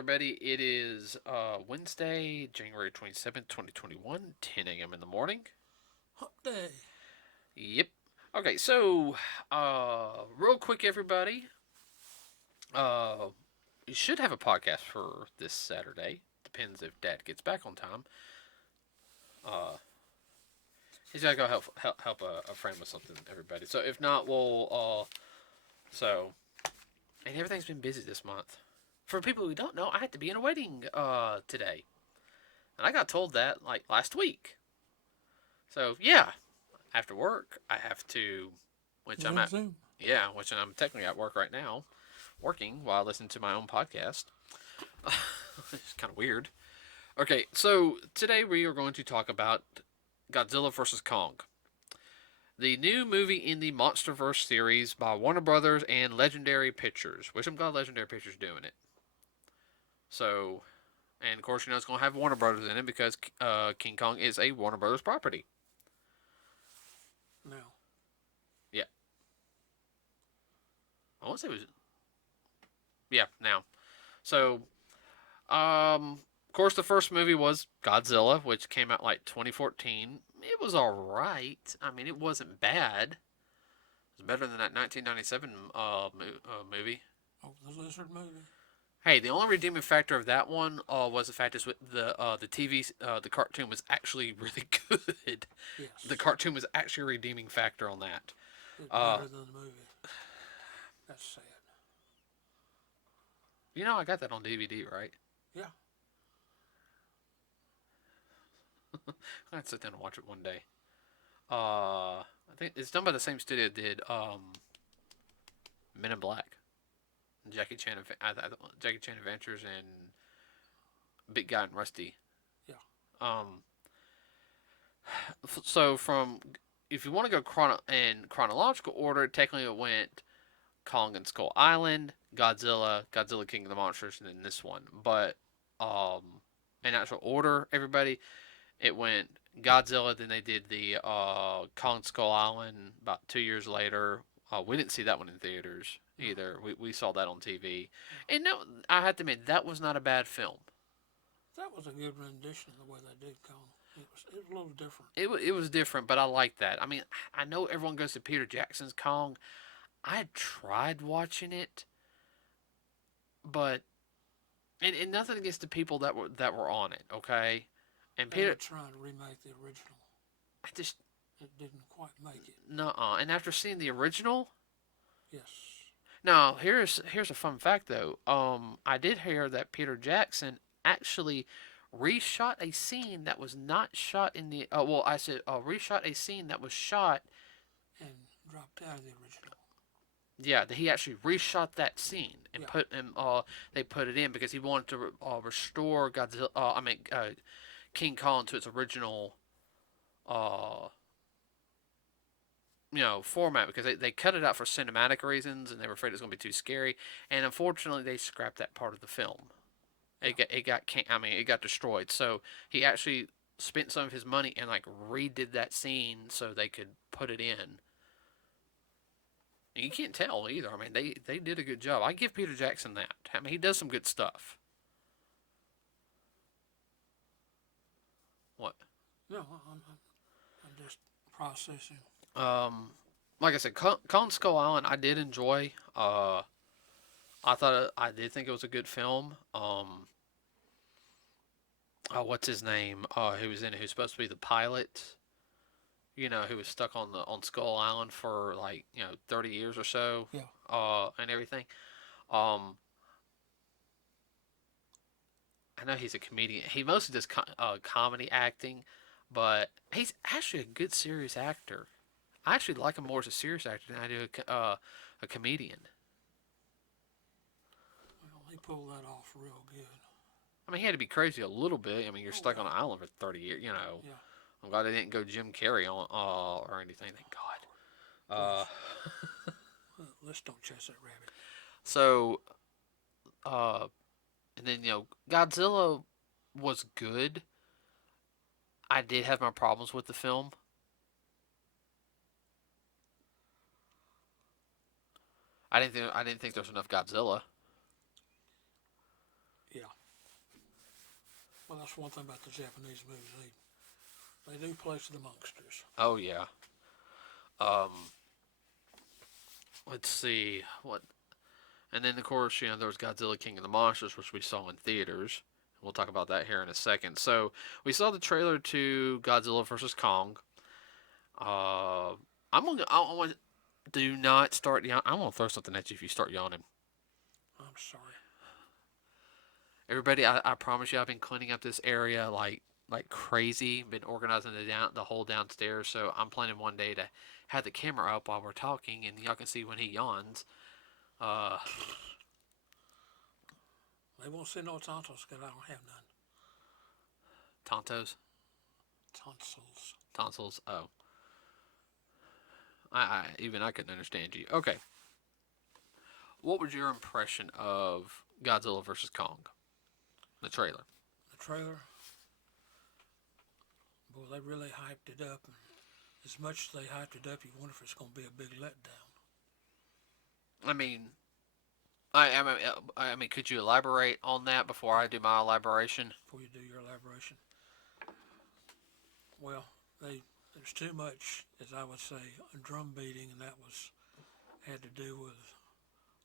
everybody. It is Wednesday, January 27th, 2021, 10 a.m. in the morning. Hump day. Yep. Okay, so, real quick, everybody. Uh, you should have a podcast for this Saturday. Depends if Dad gets back on time. Uh, he's got to go help a friend with something, everybody. So, if not, and everything's been busy this month. For people who don't know, I had to be in a wedding today. And I got told that like last week. So yeah, after work I have to, which I'm at. Zoom. Yeah, which I'm technically at work right now, working while I listen to my own podcast. It's kind of weird. Okay, so today we are going to talk about Godzilla vs Kong, the new movie in the MonsterVerse series by Warner Brothers and Legendary Pictures, which I'm glad Legendary Pictures doing it. So, and of course, it's going to have Warner Brothers in it because King Kong is a Warner Brothers property. Now. Yeah. I want to say it was. Yeah, now. So, of course, the first movie was Godzilla, which came out like 2014. It was alright. I mean, it wasn't bad. It was better than that 1997 movie. Oh, the lizard movie. Hey, the only redeeming factor of that one was the fact is the TV the cartoon was actually really good. Yes. The cartoon was actually a redeeming factor on that. It's better than the movie. That's sad. I got that on DVD, right? Yeah. I'm gonna sit down and watch it one day. I think it's done by the same studio that did Men in Black, Jackie Chan Adventures, and Big Guy and Rusty. Yeah. So if you want to go in chronological order, technically it went Kong and Skull Island, Godzilla, Godzilla King of the Monsters, and then this one. But in actual order, everybody, it went Godzilla. Then they did the Kong Skull Island about 2 years later. We didn't see that one in theaters either. We saw that on TV, and no, I have to admit that was not a bad film. That was a good rendition of the way they did Kong. It was a little different. It was different, but I like that. I mean, I know everyone goes to Peter Jackson's Kong. I tried watching it, but and nothing against the people that were on it, okay? And They were trying to remake the original. I just It didn't quite make it. nuh-uh. And after seeing the original, Yes. now here's a fun fact though. I did hear that Peter Jackson actually reshot a scene that was not shot in the reshot a scene that was shot and dropped out of the original. Yeah, he actually reshot that scene and Yeah. they put it in because he wanted to restore Godzilla. King Kong to its original, format because they cut it out for cinematic reasons and they were afraid it was going to be too scary. And unfortunately, they scrapped that part of the film. It got destroyed. So he actually spent some of his money and like redid that scene so they could put it in. You can't tell either. I mean, they did a good job. I give Peter Jackson that. I mean, he does some good stuff. What? No, I'm just processing. Like I said, Kong Skull Island, I did enjoy. I did think it was a good film. What's his name? Who was in it? Who's supposed to be the pilot? Who was stuck on Skull Island for 30 years or so. Yeah. And everything. I know he's a comedian. He mostly does comedy acting, but he's actually a good serious actor. I actually like him more as a serious actor than I do a comedian. Well, he pulled that off real good. I mean, he had to be crazy a little bit. I mean, you're stuck on an island for 30 years. Yeah. I'm glad they didn't go Jim Carrey on or anything. Thank God. Let's don't chase that rabbit. So, and then Godzilla was good. I did have my problems with the film. I didn't think there was enough Godzilla. Yeah. Well, that's one thing about the Japanese movies. They do play to the monsters. Oh yeah. Um, let's see what, and then of course there was Godzilla King of the Monsters, which we saw in theaters. We'll talk about that here in a second. So we saw the trailer to Godzilla vs Kong. Uh, I want do not start yawning. I'm gonna throw something at you if you start yawning. I'm sorry. Everybody, I promise you, I've been cleaning up this area like crazy. Been organizing the whole downstairs. So I'm planning one day to have the camera up while we're talking, and y'all can see when he yawns. Uh, They won't see no tonsils because I don't have none. Tontos, Tonsils. tonsils. Oh, even I couldn't understand you. Okay, what was your impression of Godzilla vs Kong, the trailer? The trailer, boy, they really hyped it up. And as much as they hyped it up, you wonder if it's going to be a big letdown. I mean, I mean, could you elaborate on that before I do my elaboration? Before you do your elaboration, well, there's too much, as I would say, drum beating, and that had to do with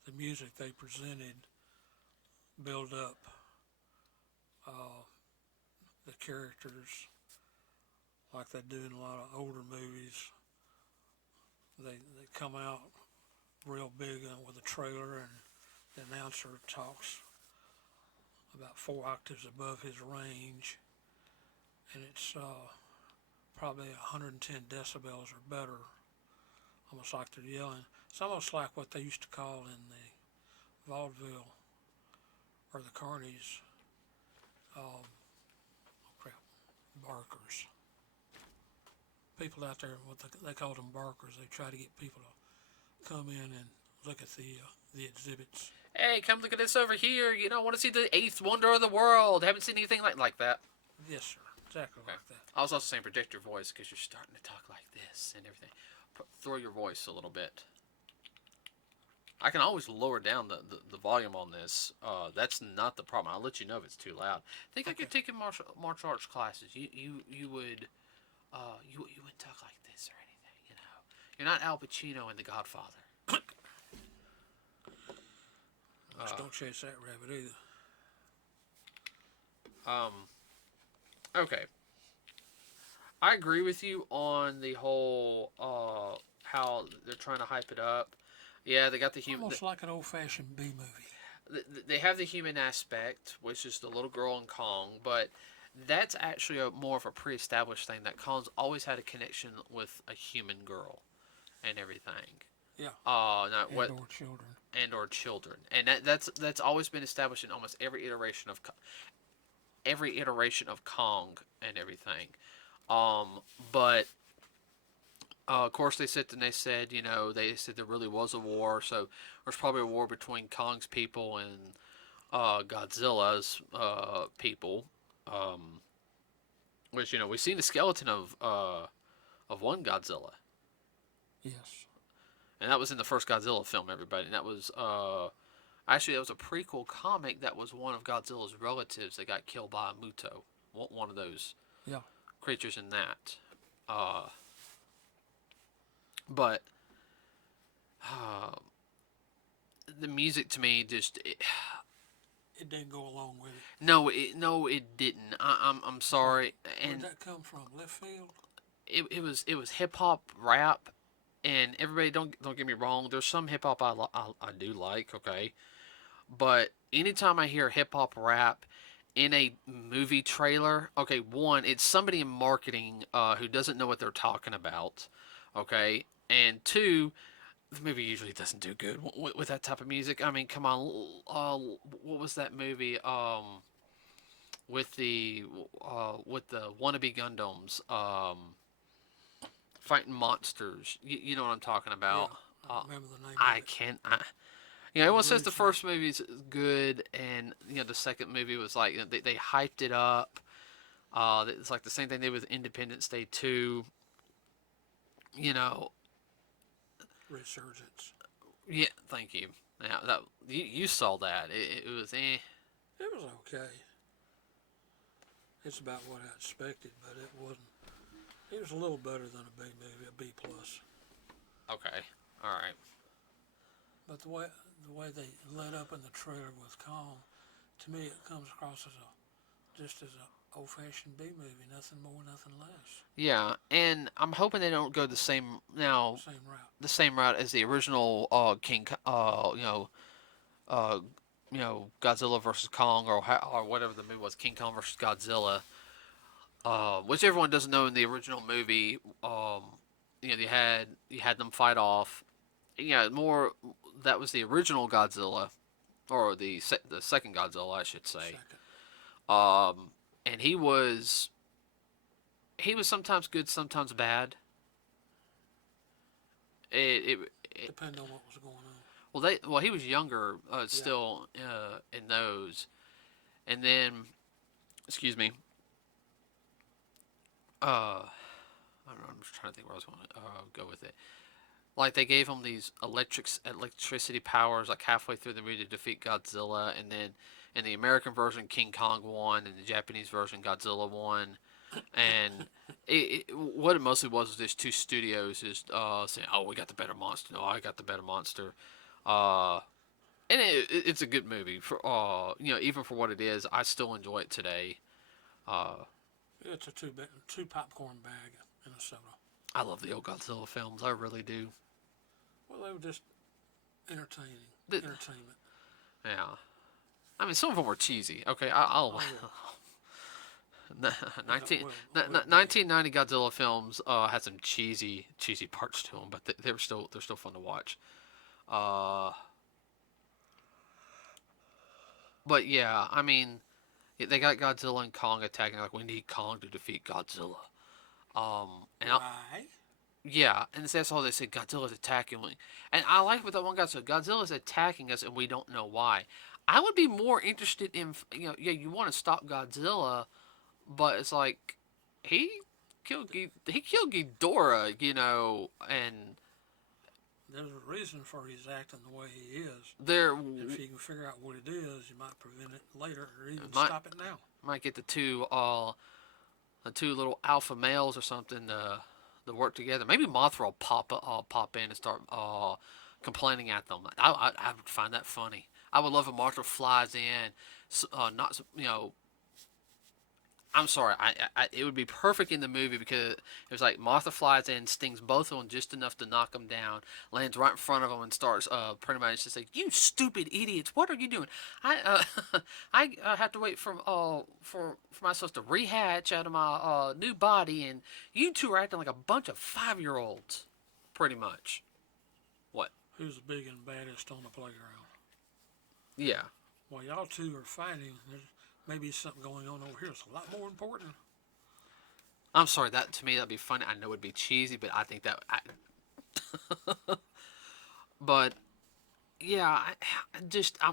the music they presented, build up the characters like they do in a lot of older movies. They come out real big with a trailer, and the announcer talks about 4 octaves above his range, and it's probably 110 decibels or better, almost like they're yelling. It's almost like what they used to call in the vaudeville or the carnies, barkers. People out there, they called them barkers. They try to get people to come in and look at the exhibits. Hey, come look at this over here. I want to see the eighth wonder of the world. Haven't seen anything like that. Yes, sir. Exactly like that. I was also saying predict your voice because you're starting to talk like this and everything. Throw your voice a little bit. I can always lower down the volume on this. That's not the problem. I'll let you know if it's too loud. I think like you're taking martial arts classes. You would you wouldn't talk like this or anything. You're not Al Pacino in The Godfather. Just don't chase that rabbit either. Okay. I agree with you on the whole how they're trying to hype it up. Yeah, they got the human. Almost like an old-fashioned B movie. They have the human aspect, which is the little girl in Kong, but that's actually more of a pre-established thing. That Kong's always had a connection with a human girl, and everything. Yeah. And or children, and that's always been established in almost every iteration of Kong and everything. But of course they said they said there really was a war, so there's probably a war between Kong's people and Godzilla's people. Which we've seen the skeleton of one Godzilla. Yes. And that was in the first Godzilla film, everybody. And that was actually that was a prequel comic that was one of Godzilla's relatives that got killed by a Muto, one of those creatures in that. But the music to me just it didn't go along with it. No, it didn't. I'm sorry. Where'd that come from? Left field? It was hip hop rap, and everybody don't get me wrong. There's some hip hop I do like, okay, but anytime I hear hip hop rap in a movie trailer, okay, one, it's somebody in marketing who doesn't know what they're talking about, okay, and two, the movie usually doesn't do good with that type of music. I mean, come on, what was that movie? With the wannabe Gundams, fighting monsters. You know what I'm talking about. Yeah, I remember the name. I can't. Everyone says the first movie's good, and the second movie was like they hyped it up. It's like the same thing they did with Independence Day 2. Resurgence. Yeah, thank you. Now that you saw that, it was It was okay. it's about what I expected, but it wasn't. It was a little better than a B movie, a B plus. Okay. All right. But the way they led up in the trailer with Kong, to me it comes across as just as a old fashioned B movie, nothing more, nothing less. Yeah, and I'm hoping they don't go the same now, Same route. the same route as the original uh, Godzilla versus Kong, or whatever the movie was, King Kong versus Godzilla. Which everyone doesn't know in the original movie. You had them fight off. Yeah, more that was the original Godzilla, or the second Godzilla, I should say. Second. And he was sometimes good, sometimes bad. It, it Depending on what was going on. he was younger still in those, and then excuse me. I don't know. I'm just trying to think where I was going to go with it. Like they gave him these electricity powers like halfway through the movie to defeat Godzilla, and then in the American version, King Kong won, and the Japanese version, Godzilla won. And what it mostly was just two studios just saying, "Oh, we got the better monster. No, I got the better monster." Uh, and it's a good movie for even for what it is. I still enjoy it today. Uh, It's a two popcorn bag and a soda. I love the old Godzilla films. I really do. Well, they were just entertaining. The, Entertainment. yeah. I mean, some of them were cheesy. Okay, I'll. Oh, yeah. 1990 Godzilla films had some cheesy parts to them, but they're still fun to watch. Uh, but yeah, I mean, they got Godzilla and Kong attacking. Like we need Kong to defeat Godzilla. And Why? yeah, and that's all they said. Godzilla's attacking me, and I like what that one guy said. Godzilla's attacking us, and we don't know why. I would be more interested in yeah, you want to stop Godzilla, but it's like he he killed Ghidorah, and There's a reason for his acting the way he is. there If you can figure out what it is, you might prevent it later or even might stop it now. might get the two little alpha males or something to work together. Maybe Mothra will pop in and start complaining at them. I would find that funny. I would love if Mothra flies in, not I'm sorry. It would be perfect in the movie because it was like Martha flies in, stings both of them just enough to knock them down, lands right in front of them, and starts pretty much to say, "You stupid idiots! What are you doing? I have to wait for myself to rehatch out of my new body, and you two are acting like a bunch of 5-year-olds, pretty much." What? Who's the big and baddest on the playground? Yeah. While y'all two are fighting, there's maybe something going on over here. It's a lot more important. I'm sorry. That to me that'd be funny. I know it'd be cheesy, but I think that. But yeah,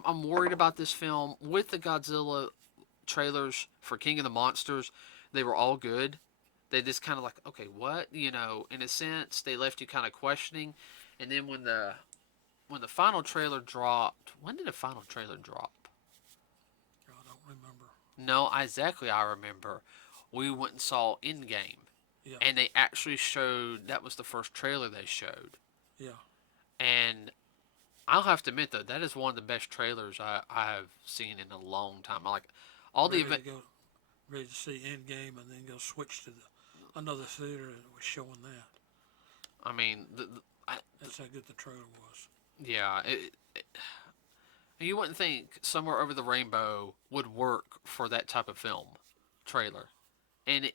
I'm worried about this film with the Godzilla trailers for King of the Monsters. They were all good. They just kind of like, okay, what? In a sense, they left you kind of questioning. And then when the final trailer dropped, when did the final trailer drop? I don't remember. No, exactly. I remember. We went and saw Endgame, Yeah. and they actually showed that was the first trailer they showed. Yeah. And I'll have to admit though, that is one of the best trailers I've seen in a long time. I like all the event. Ready to see Endgame and then go switch to another theater that was showing that. I mean, That's how good the trailer was. yeah. You wouldn't think Somewhere Over the Rainbow would work for that type of film trailer, and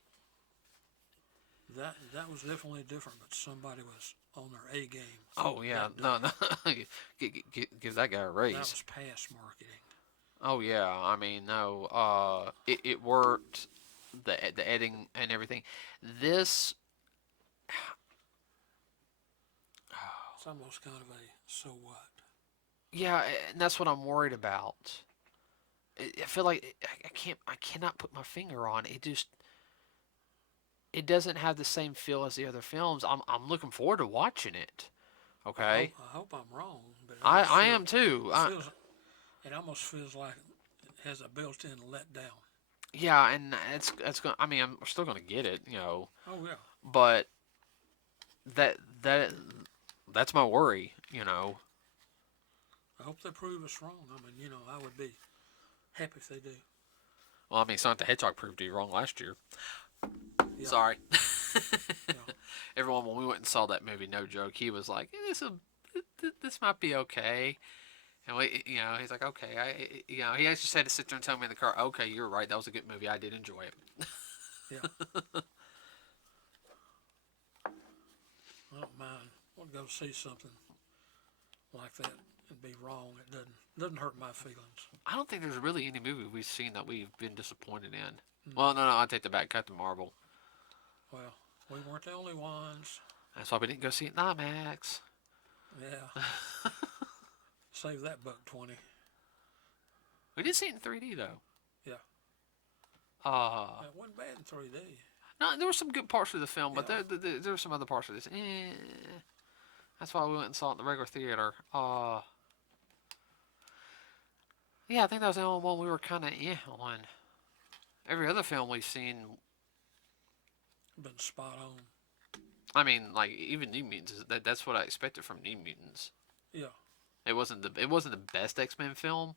that was definitely different, but somebody was on their A game. oh yeah, no, give that guy a raise. That was past marketing. Oh yeah, I mean no, it worked, the editing and everything. This, It's almost kind of a so what. yeah, and that's what I'm worried about. I feel like I cannot put my finger on it. It doesn't have the same feel as the other films. I'm looking forward to watching it. Okay, I hope I'm wrong, but I am too. It almost feels like it has a built-in letdown. Yeah, and it's going. I mean, I'm still gonna get it, Oh yeah. but that that that's my worry. I hope they prove us wrong. I mean, I would be happy if they do. Well, I mean, Sonic the Hedgehog proved you wrong last year. Yeah. Sorry. Yeah. Everyone, when we went and saw that movie, no joke, he was like, this might be okay. And he's like, okay, he just had to sit there and tell me in the car, okay, you're right, that was a good movie, I did enjoy it. Yeah. I don't mind. I'll go see something like that and be wrong. It doesn't hurt my feelings. I don't think there's really any movie we've seen that we've been disappointed in. No. Well, no, I take that back. Captain Marvel. Well, we weren't the only ones. That's why we didn't go see it in IMAX. Yeah. Save that buck 20. We did see it in 3D though. Yeah. Uh, It wasn't bad in 3D. no, there were some good parts of the film, but Yeah. there were some other parts of this. That's why we went and saw it in the regular theater. Yeah, I think that was the only one we were kind of on. Every other film we've seen, Been spot on. I mean, like even New Mutants, that's what I expected from New Mutants. Yeah. It wasn't the best X-Men film,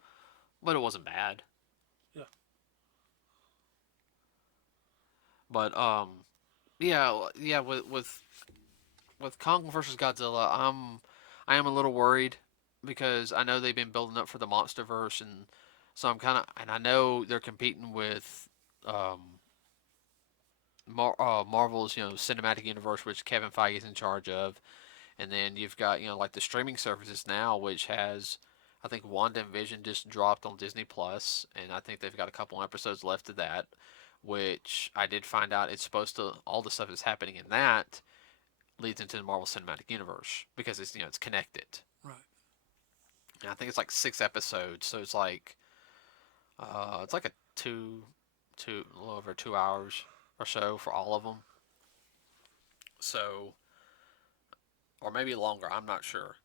but it wasn't bad. Yeah. But yeah, with Kong versus Godzilla, I am a little worried because I know they've been building up for the MonsterVerse, and so and I know they're competing with um, Marvel's cinematic universe, which Kevin Feige is in charge of, and then you've got like the streaming services now, which has I think Wanda and Vision just dropped on Disney Plus, and I think they've got a couple episodes left of that, which I did find out it's supposed to all the stuff that's happening in that leads into the Marvel Cinematic Universe because it's connected. Right. And I think it's like 6 episodes, so it's like a a little over 2 hours or so for all of them. So, or maybe longer. I'm not sure.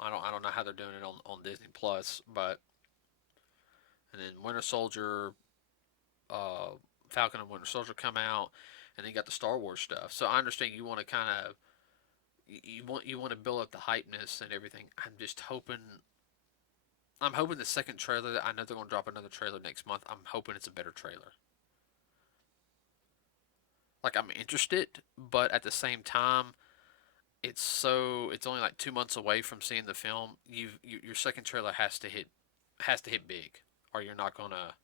I don't know how they're doing it on Disney Plus, but and then Winter Soldier, uh, Falcon and Winter Soldier come out, and then you got the Star Wars stuff. So I understand you want to kind of you want to build up the hypeness and everything. I'm hoping the second trailer. I know they're going to drop another trailer next month. I'm hoping it's a better trailer. Like I'm interested, but at the same time, it's only like 2 months away from seeing the film. Your second trailer has to hit big, or you're not gonna.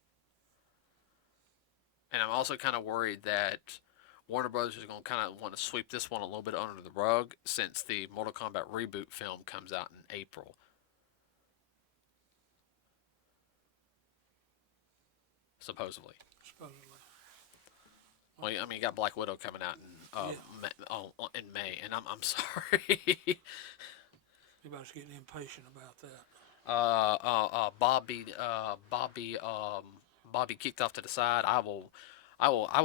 And I'm also kind of worried that Warner Brothers is going to kind of want to sweep this one a little bit under the rug since the Mortal Kombat reboot film comes out in April, supposedly. Supposedly. Well, I mean, you got Black Widow coming out Yeah. In May, and I'm sorry. Everybody's getting impatient about that. Bobby kicked off to the side. I will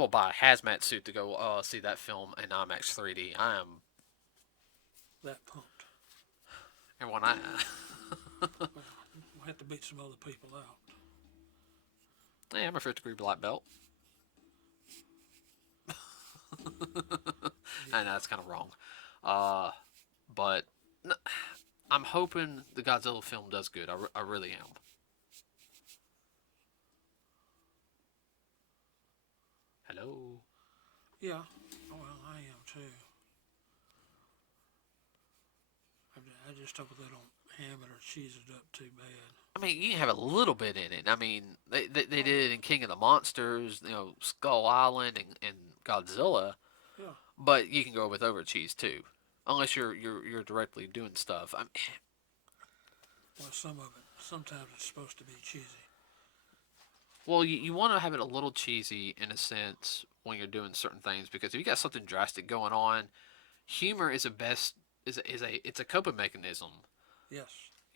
buy a hazmat suit to go see that film in IMAX 3D. I am, That pumped. and when I Well, we'll have to beat some other people out. yeah, I'm a fifth degree black belt. I know that's kind of wrong, but I'm hoping the Godzilla film does good. I really am. Hello. Yeah. Well, I am too. I just hope they don't ham it or cheese it up too bad. I mean, you can have a little bit in it. I mean, they Oh, did it in King of the Monsters, Skull Island and Godzilla, yeah. but you can go with over cheese too, unless you're directly doing stuff. I mean, Well, some of it. Sometimes it's supposed to be cheesy. well, you want to have it a little cheesy in a sense when you're doing certain things because if you got something drastic going on, humor is a best is a it's a coping mechanism. Yes.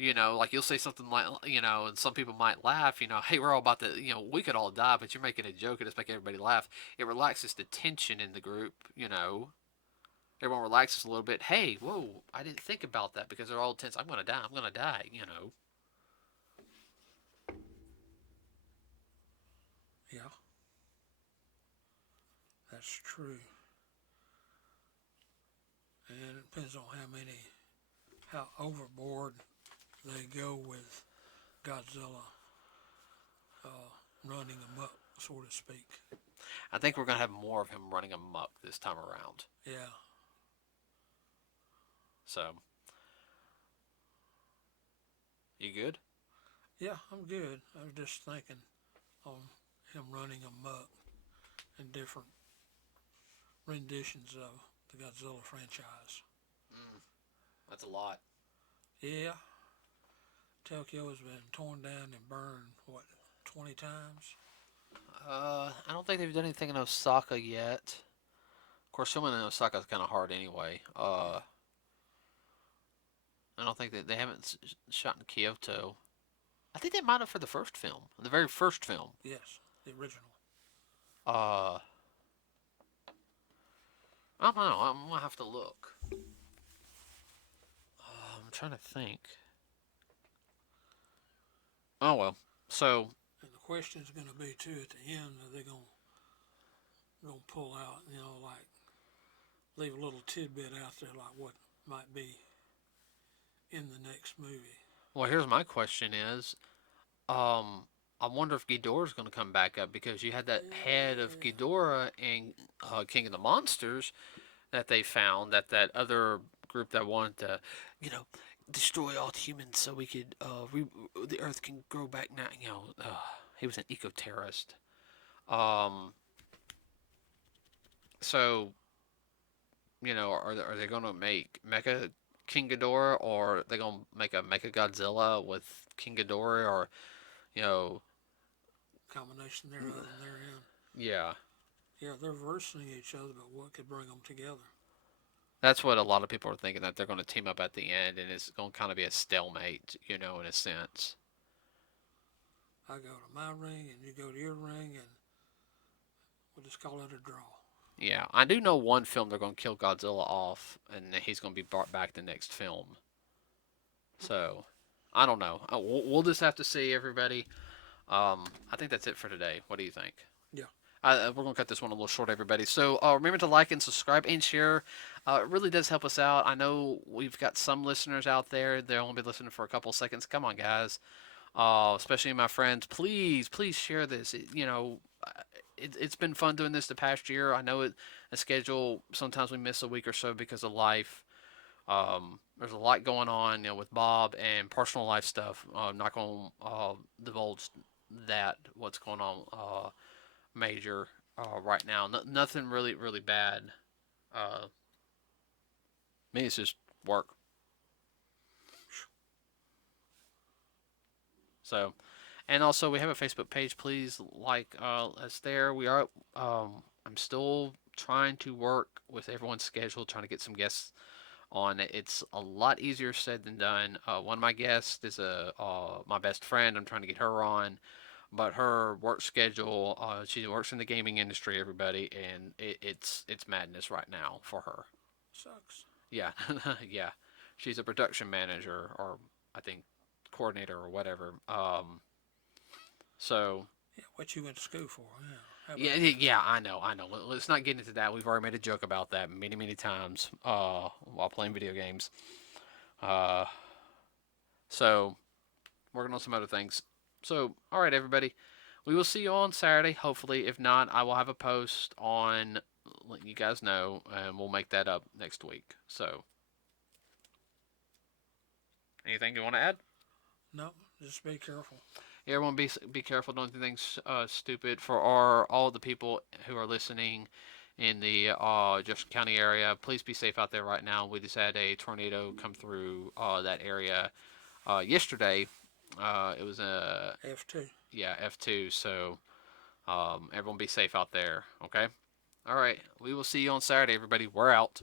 Like you'll say something like, and some people might laugh, hey, we're all about to, we could all die, but you're making a joke and it's making everybody laugh. It relaxes the tension in the group. Everyone relaxes a little bit. Hey, whoa, I didn't think about that because they're all tense. I'm going to die. I'm going to die. Yeah, that's true. And it depends on how overboard they go with Godzilla running amok, so to speak. I think we're gonna have more of him running amok this time around. Yeah, So, you good? yeah, I'm good. I was just thinking on him running amok in different renditions of the Godzilla franchise. Mm, that's a lot. Yeah, Tokyo has been torn down and burned, what, 20 times? I don't think they've done anything in Osaka yet. Of course, filming in Osaka is kind of hard anyway. Yeah, I don't think that they haven't shot in Kyoto. I think they might have for the first film, the very first film. yes, the original. Uh, I don't know. I'm gonna have to look. I'm trying to think. Oh well. So And the question is going to be too at the end: are they going to pull out, like leave a little tidbit out there, like what might be in the next movie? well, here's my question: is um, I wonder if Ghidorah's going to come back up because you had that head of Ghidorah in King of the Monsters that they found that other group that wanted to, you know, destroy all humans so we could the Earth can grow back now. He was an eco terrorist. Um, so are they going to make Mecha King Ghidorah, or are they going to make a Mecha Godzilla with King Ghidorah, or you know, Combination thereof and therein. yeah, Yeah, they're versing each other, but what could bring them together? that's what a lot of people are thinking, that they're going to team up at the end, and it's going to kind of be a stalemate, in a sense. I go to my ring and you go to your ring, and we'll just call it a draw. Yeah, I do know one film they're going to kill Godzilla off, and he's going to be brought back the next film. So, I don't know. We'll just have to see, everybody. I think that's it for today. What do you think? Yeah. We're going to cut this one a little short, everybody. So remember to like and subscribe and share. It really does help us out. I know we've got some listeners out there. They'll only be listening for a couple seconds. Come on, guys. Especially my friends. Please, please share this. It's been fun doing this the past year. I know a schedule. Sometimes we miss a week or so because of life. There's a lot going on, with Bob and personal life stuff. I'm not going to divulge what's going on major right now. Nothing really really bad. Uh, Me, it's just work. So, and also we have a Facebook page. Please like us there. We are. I'm still trying to work with everyone's schedule, trying to get some guests on. It's a lot easier said than done. One of my guests is my best friend. I'm trying to get her on, but her work schedule. She works in the gaming industry, everybody, and it's madness right now for her. Sucks. Yeah, yeah. She's a production manager, or I think coordinator or whatever. So Yeah, what you went to school for? Yeah. How yeah, about that? yeah. I know, I know. Let's not get into that. We've already made a joke about that many, many times while playing video games. Uh, so working on some other things. So all right, everybody. We will see you on Saturday, hopefully. If not, I will have a post on letting you guys know, and we'll make that up next week. So, anything you want to add? No, just be careful. Yeah, everyone be careful. Don't do things stupid. For all the people who are listening in the Jefferson County area, please be safe out there right now. We just had a tornado come through that area yesterday. It was a F2. yeah F2. So everyone be safe out there. Okay. All right. We will see you on Saturday, everybody. We're out.